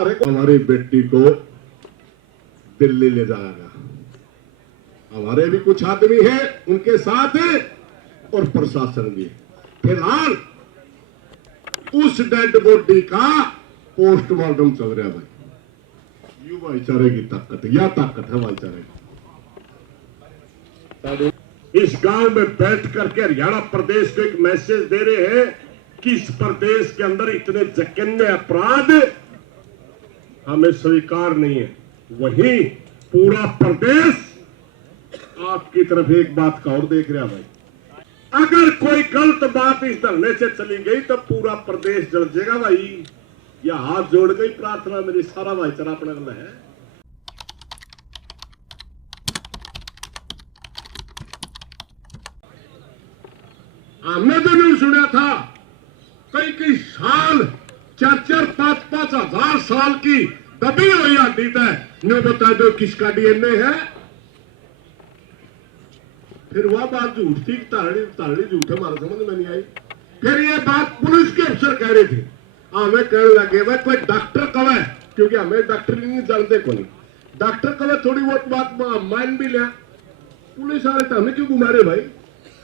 सारे हमारी बेटी को दिल्ली ले जाएगा। हमारे भी कुछ आदमी हैं उनके साथ और प्रशासन भी। फिलहाल उस डेड बॉडी का पोस्टमार्टम चल रहा है भाई। यू भाईचारे की ताकत, यह ताकत है भाईचारे की। इस गांव में बैठ करके हरियाणा प्रदेश को एक मैसेज दे रहे हैं कि इस प्रदेश के अंदर इतने जघन्य अपराध हमें स्वीकार नहीं है। वहीं पूरा प्रदेश आपकी तरफ एक बात का और देख रहा भाई। अगर कोई गलत बात इस धरने से चली गई तो पूरा प्रदेश जल जाएगा भाई। यह हाथ जोड़ गई प्रार्थना मेरी, सारा भाईचारा अपने गला है। हमने तो नहीं सुना था कई साल, 4-4, 5-5 हजार साल की दबी हुई हड्डी तय ने बता दो किसका डीएनए है। फिर वह बात झूठ थी, तारड़ी झूठ है, हमारा समझ में नहीं आई। फिर ये बात पुलिस के अफसर कह रहे थे, हमें कहने लगे भाई कोई डॉक्टर कब है, क्योंकि हमें डॉक्टर नहीं जानते को नहीं। डॉक्टर कब है थोड़ी बहुत बात मान भी लिया। पुलिस वाले तो हमें क्यों घुमा रहे भाई,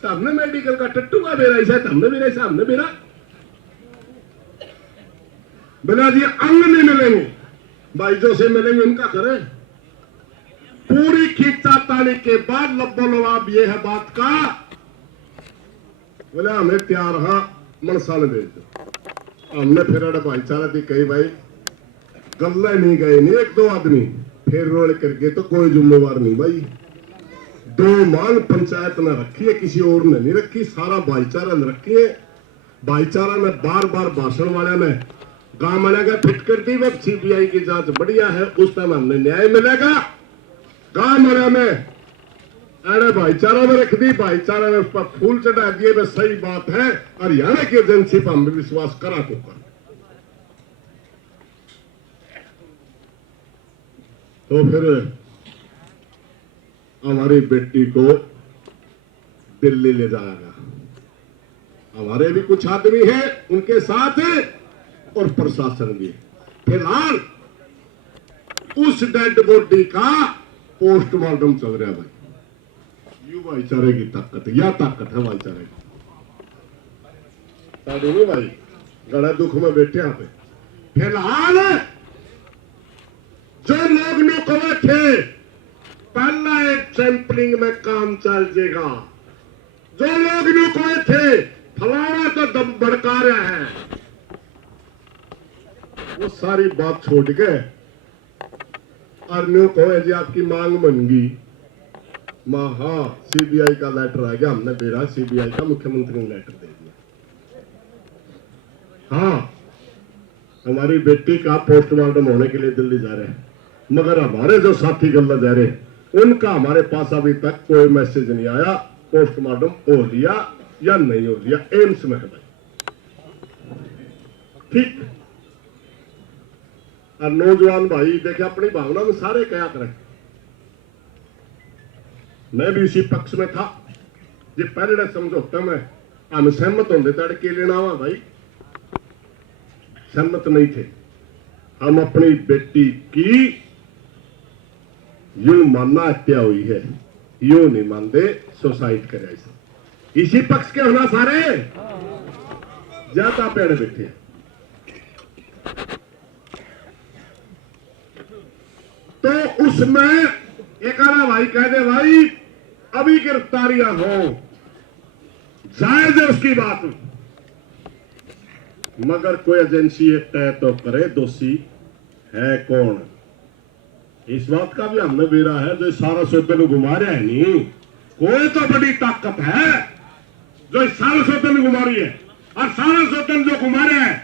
तो हमने मेडिकल का टट्टू का बेरा ऐसा, हमने भी ऐसा, हमने बेरा बिना जी अंग नहीं मिलेंगे भाई, जो से मिलेंगे उनका करें। पूरी खींचातानी के बाद लब्बो लवाब ये है बात का, बोले हमें तैयार हाँ मनसा ने भेज दो। हमने फिर भाईचारा थी कही भाई गल्ला नहीं गए नहीं, 1-2 आदमी फिर रोल करके तो कोई जिम्मेवार नहीं भाई। 2 मान पंचायत ने रखी है, किसी और ने नहीं रखी, सारा भाईचारा ने रखी है। भाईचारा में बार बार भाषण वाले ने गांव वाले का फिट कर दी, वह सीबीआई की जांच बढ़िया है, उस टाइम हमने न्याय मिलेगा। गांव वाले में अरे भाईचारा में रख दी, भाईचारा ने उस पर फूल चढ़ा दिए, वह सही बात है। हरियाणा की एजेंसी पर हम विश्वास करा तो कर। तो फिर हमारी बेटी को दिल्ली ले जाएगा। हमारे भी कुछ आदमी हैं उनके साथ और प्रशासन भी। फिलहाल उस डेड बॉडी का पोस्टमार्टम चल रहा है भाई। यू भाईचारे की ताकत, यह ताकत है भाईचारे की। नहीं भाई बड़ा दुख में बैठे यहाँ पे। फिलहाल जो लोग नुकवे थे पहला एक सैंपलिंग में काम चल जाएगा। जो लोग नुकवे थे फलाना तो दम भड़का रहा है, वो सारी बात छोड़ के और न्यू कहो जी आपकी मांग बन गई। हाँ सीबीआई का लेटर आ गया, हमने बेरा सीबीआई का मुख्यमंत्री ने लेटर दे दिया। हाँ हमारी बेटी का पोस्टमार्टम होने के लिए दिल्ली जा रहे हैं, मगर हमारे जो साथी गल्ला जा रहे उनका हमारे पास अभी तक कोई मैसेज नहीं आया पोस्टमार्टम हो लिया या नहीं हो लिया। एम्स में है भाई, ठीक। और नौजवान भाई देखे अपनी भावना में सारे क्या करें। मैं भी इसी पक्ष में था जो पहले समझौते में हम सहमत होते थे के लेना हुआ भाई, सहमत नहीं थे। हम अपनी बेटी की यूं मानना हत्या हुई है, यूं नहीं मानते सुसाइड करे। इसी पक्ष के होना सारे ज्यादा पेड़ बैठे। तो उसमें एक आना भाई कह दे भाई अभी गिरफ्तारियां हो, जायज है उसकी बात, मगर कोई एजेंसी ये तय तो करे दोषी है कौन। इस बात का भी हमने बेरा है, जो सारा सौदे में घुमा रहा है नहीं, कोई तो बड़ी ताकत है जो सारा सौदे में घुमा रही है। और सारा सौदे जो घुमा रहा है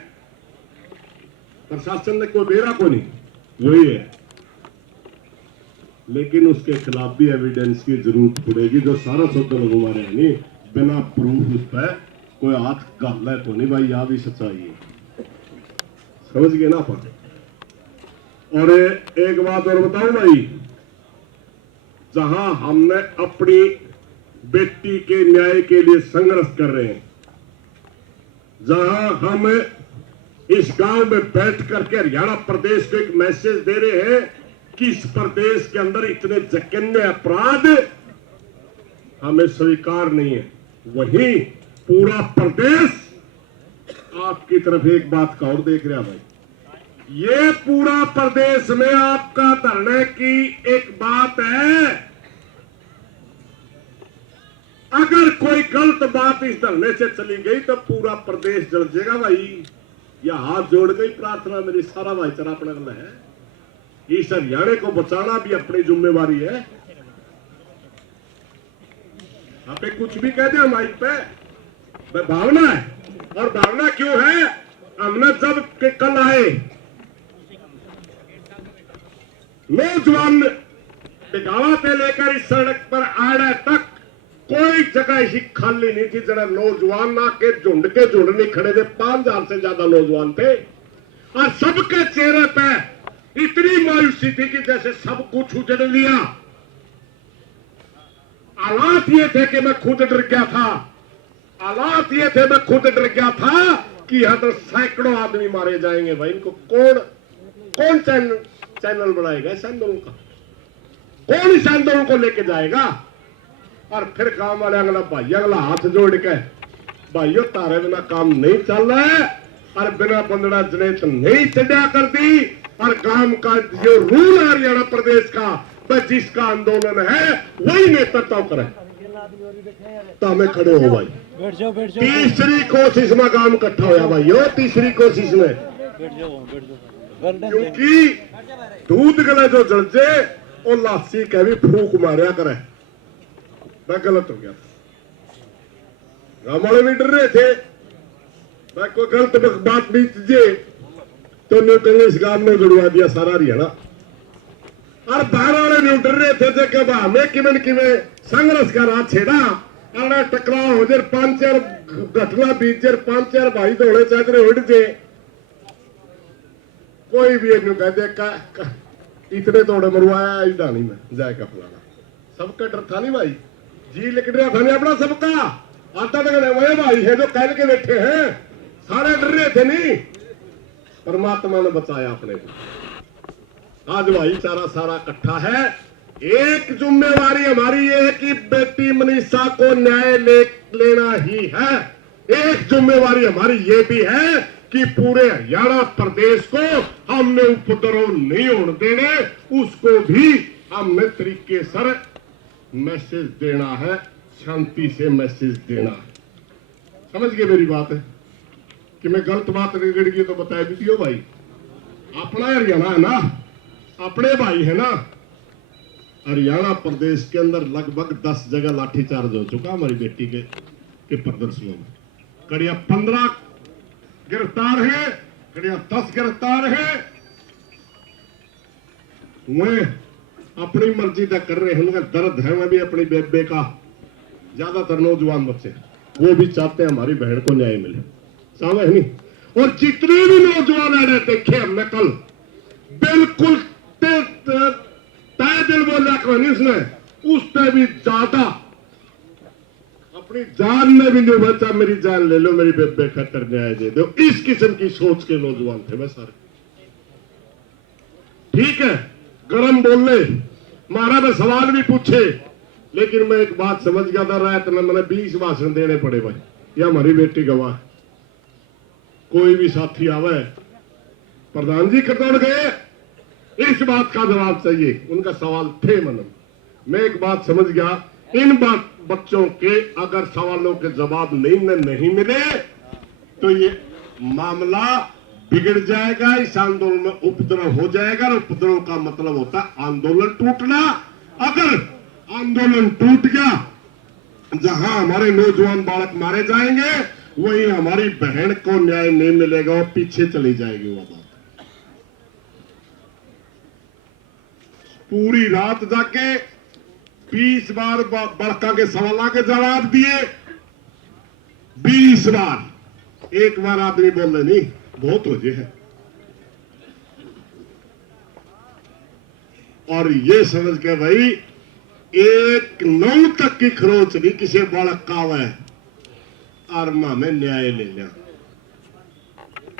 प्रशासन ने कोई बेरा को नहीं, वही है। लेकिन उसके खिलाफ भी एविडेंस की जरूरत पड़ेगी, जो सारा सौदा लोग हमारे नहीं बिना प्रूफ उस पर कोई हाथ गाल है तो नहीं भाई, यह भी सच्चाई है, समझ गए ना अपन। और एक बात और बताऊं भाई, जहां हमने अपनी बेटी के न्याय के लिए संघर्ष कर रहे हैं, जहां हम इस गांव में बैठ करके हरियाणा प्रदेश को एक मैसेज दे रहे हैं कि इस प्रदेश के अंदर इतने जघन्य अपराध हमें स्वीकार नहीं है। वहीं पूरा प्रदेश आपकी तरफ एक बात का और देख रहा भाई, ये पूरा प्रदेश में आपका धरने की एक बात है। अगर कोई गलत बात इस धरने से चली गई तो पूरा प्रदेश जल जाएगा भाई। यह हाथ जोड़ गई प्रार्थना मेरी सारा भाईचारा अपने गल है। इस हरियाणे को बचाना भी अपनी जिम्मेवारी है। आप कुछ भी कह दे माइक पे, भावना है। और भावना क्यों है? हमने जब के कल आए नौजवान बिगावा से लेकर इस सड़क पर आड़े तक कोई जगह ऐसी खाली नहीं थी जरा नौजवान ना के झुंड नहीं खड़े थे। 5000 से ज्यादा नौजवान थे और सबके चेहरे पे इतनी मायूसी थी कि जैसे सब कुछ उजड़ लिया। हालात ये थे कि मैं खुद डर गया था। हालात ये थे मैं खुद डर गया था कि यहां तो सैकड़ों आदमी मारे जाएंगे भाई। इनको कौन चैनल बनाएगा इस आंदोलन का? कौन इस आंदोलन को लेके जाएगा? और फिर गांव वाले अगला हाथ जोड़ के भाइयों तारे बिना काम नहीं चल रहा है और बिना बंदड़ा जनेत नहीं चढ़ा कर दी। और गांव का जो रूल है हरियाणा प्रदेश का, बस जिसका आंदोलन है वही नेतृत्व करे। तो हमें खड़े हो भाई। बैठ जाओ। तीसरी कोशिश में काम इकट्ठा होया भाइयों, तीसरी कोशिश में। क्योंकि दूध गले जो जलजे वो लासी कह भी फूक मारिया करे। मैं गलत हो गया था। गांव वाले भी डर रहे थे मैं कोई गलत बात बीत जे तो न्यू कांग्रेस गांव में जुड़वा दिया सारा हरियाणा। और बाहर वाले न्यू डर रहे थे कि हमें किमें संघर्ष का राह छेड़ा और टकराव हो जाए 5-4 घटना बीत जाए 5-4 भाई दौड़े चादरे उड़ जे। कोई भी एक कह दे इतने तोड़े मरवाया इडानी में जाएगा फलाना। सबका डर था नहीं भाई, जी लिख रहा था नहीं अपना सबका। आता तक वही भाई है जो कह के बैठे हैं, सारे डर रहे थे नहीं। परमात्मा ने बचाया अपने को। आज भाईचारा सारा इकट्ठा है। एक जिम्मेवारी हमारी ये है कि बेटी मनीषा को न्याय लेना ही है। एक जिम्मेवारी हमारी ये भी है कि पूरे हरियाणा प्रदेश को हमने उपद्रव नहीं होने देने, उसको भी हमने तरीके से मैसेज देना है, शांति से मैसेज देना है। समझ गए मेरी बात है कि मैं गलत बात रगड़ गई तो बताया भी दियो भाई। अपना हरियाणा है ना, अपने भाई है ना। हरियाणा प्रदेश के अंदर लगभग 10 जगह लाठीचार्ज हो चुका हमारी बेटी के प्रदर्शनों में। कड़िया 15 गिरफ्तार है, कड़िया 10 गिरफ्तार है। वे अपनी मर्जी तक कर रहे हैं, उनका दर्द है। मैं भी अपनी बेबे का, ज्यादातर नौजवान बच्चे वो भी चाहते हैं हमारी बहन को न्याय मिले, समझ नहीं। और जितने भी नौजवान आ रहे देखे हमने कल, बिल्कुल तय दिल बोल रखा नहीं उसने, उससे भी ज्यादा अपनी जान में भी नहीं बचा। मेरी जान ले लो, मेरी बेबे खतर न्याय दे दो। इस किस्म की सोच के नौजवान थे वह सारे। ठीक है, गरम बोलने मारा में सवाल भी पूछे, लेकिन मैं एक बात समझ गया था। रात में मैंने 20 भाषण देने पड़े भाई। यह हमारी बेटी गवाह। कोई भी साथी आवे, प्रधान जी कटौड़ गए, इस बात का जवाब चाहिए। उनका सवाल थे मन। मैं एक बात समझ गया, इन बच्चों के अगर सवालों के जवाब नहीं मिले तो ये मामला बिगड़ जाएगा। इस आंदोलन में उपद्रव हो जाएगा और उपद्रव का मतलब होता है आंदोलन टूटना। अगर आंदोलन टूट गया, जहां हमारे नौजवान बालक मारे जाएंगे, वहीं हमारी बहन को न्याय नहीं मिलेगा और पीछे चली जाएगी वो बात। पूरी रात जाके 20 बार बड़का के सवालों के जवाब दिए। 20 बार, एक बार आदमी बोले नहीं, बहुत हो जाए है। और ये समझ के भाई, एक 9 तक की खरोच नहीं किसी बालक का है और मां में न्याय ले लिया।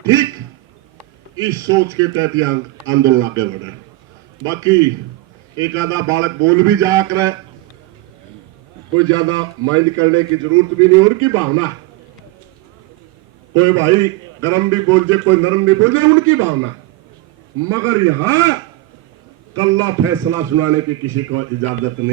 ठीक इस सोच के तहत ये आंदोलन आगे बढ़ा। बाकी एक आधा बालक बोल भी जाया करे, कोई ज्यादा माइंड करने की जरूरत भी नहीं, उनकी भावना है। कोई भाई गरम भी बोल जाए, कोई नरम भी बोल जाए, उनकी भावना। मगर यहां कल्ला फैसला सुनाने की किसी को इजाजत नहीं।